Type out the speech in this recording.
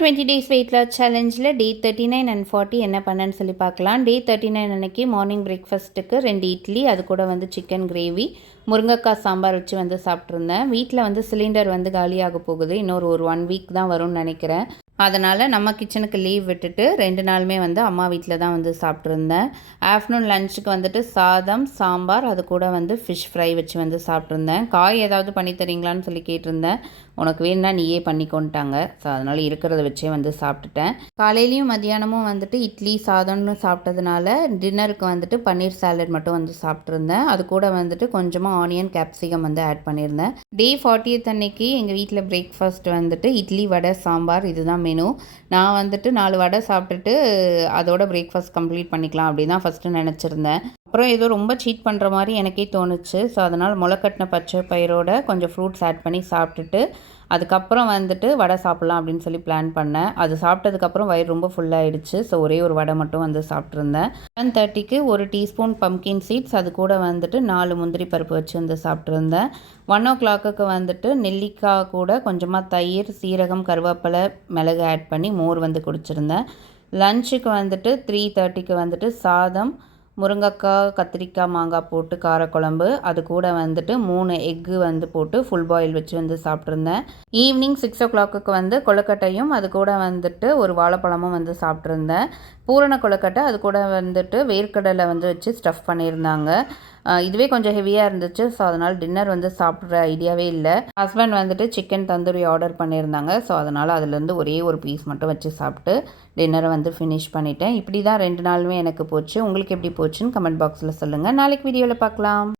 120 days weight loss சேலஞ்சில் day 39 and 40 என்ன பண்ணேன்னு சொல்லி பார்க்கலாம். டே 39 அன்னைக்கு மார்னிங் பிரேக்ஃபாஸ்ட்டுக்கு 2 இட்லி, அது கூட வந்து சிக்கன் கிரேவி, முருங்கைக்காய் சாம்பார் வச்சு வந்து சாப்பிட்ருந்தேன். வீட்டில் வந்து சிலிண்டர் வந்து காலியாக போகுது. இன்னொரு 1 வீக் தான் வரும்னு நினைக்கிறேன். அதனால் நம்ம கிச்சனுக்கு லீவ் விட்டுட்டு 2 நாளுமே வந்து அம்மா வீட்டில் தான் வந்து சாப்பிட்ருந்தேன். ஆஃப்டர்நூன் லஞ்சுக்கு வந்துட்டு சாதம், சாம்பார், அது கூட வந்து ஃபிஷ் ஃப்ரை வச்சு வந்து சாப்பிட்ருந்தேன். காய் ஏதாவது பண்ணி தரீங்களான்னு சொல்லி கேட்டிருந்தேன். உனக்கு வேணும்னா நீயே பண்ணிக்கொண்டாங்க. ஸோ அதனால் இருக்கிறத வச்சே வந்து சாப்பிட்டுட்டேன். காலையிலையும் மதியானமும் வந்துட்டு இட்லி சாதம்னு சாப்பிட்டதுனால டின்னருக்கு வந்துட்டு பன்னீர் சாலட் மட்டும் வந்து சாப்பிட்ருந்தேன். அது கூட வந்துட்டு கொஞ்சமாக ஆனியன் கேப்சிகம் வந்து ஆட் பண்ணியிருந்தேன். டே 40th அன்னைக்கு எங்கள் வீட்டில் பிரேக்ஃபாஸ்ட் வந்துட்டு இட்லி, வடை, சாம்பார், இதுதான் மெனு. நான் வந்துட்டு 4 வடை சாப்பிட்டுட்டு அதோட பிரேக்ஃபாஸ்ட் கம்ப்ளீட் பண்ணிக்கலாம் அப்படின்னு தான் ஃபஸ்ட்டு நினச்சிருந்தேன். அப்புறம் ஏதோ ரொம்ப சீட் பண்ணுற மாதிரி எனக்கே தோணுச்சு. ஸோ அதனால் முளைக்கட்டின பச்சை பயிரோட கொஞ்சம் ஃப்ரூட்ஸ் ஆட் பண்ணி சாப்பிட்டுட்டு அதுக்கப்புறம் வந்துட்டு வடை சாப்பிட்லாம் அப்படின்னு சொல்லி பிளான் பண்ணேன். அது சாப்பிட்டதுக்கப்புறம் வயிறு ரொம்ப ஃபுல்லாகிடுச்சு. ஸோ ஒரே ஒரு வடை மட்டும் வந்து சாப்பிட்ருந்தேன். 7:30க்கு 1 டீஸ்பூன் பம்கின் சீட்ஸ், அது கூட வந்துட்டு 4 முந்திரி பருப்பு வச்சு வந்து சாப்பிட்ருந்தேன். 1 o'clock வந்துட்டு நெல்லிக்காய் கூட கொஞ்சமாக தயிர், சீரகம், கருவேப்பிலை, மிளகு ஆட் பண்ணி மோர் வந்து குடிச்சிருந்தேன். லஞ்சுக்கு வந்துட்டு 3:30க்கு வந்துட்டு சாதம், முருங்கைக்காய், கத்திரிக்காய், மாங்காய் போட்டு காரக்குழம்பு, அது கூட வந்துட்டு 3 எக்கு வந்து போட்டு ஃபுல் பாயில் வச்சு வந்து சாப்பிட்ருந்தேன். ஈவினிங் 6 o'clock வந்து கொழுக்கட்டையும், அது கூட வந்துட்டு ஒரு வாழைப்பழமும் வந்து சாப்பிட்ருந்தேன். பூரண கொழுக்கட்டை, அது கூட வந்துட்டு வேர்க்கடலை வந்து வச்சு ஸ்டஃப் பண்ணியிருந்தாங்க. இதுவே கொஞ்சம் ஹெவியாக இருந்துச்சு. ஸோ அதனால் டின்னர் வந்து சாப்பிட்ற ஐடியாவே இல்லை. ஹஸ்பண்ட் வந்துட்டு சிக்கன் தந்தூரி ஆர்டர் பண்ணியிருந்தாங்க. ஸோ அதனால் அதுலேருந்து ஒரே ஒரு பீஸ் மட்டும் வச்சு சாப்பிட்டு டின்னரை வந்து ஃபினிஷ் பண்ணிட்டேன். இப்படி தான் 2 நாளுமே எனக்கு போச்சு. உங்களுக்கு எப்படி போச்சுன்னு கமெண்ட் பாக்ஸில் சொல்லுங்கள். நாளைக்கு வீடியோவில் பார்க்கலாம்.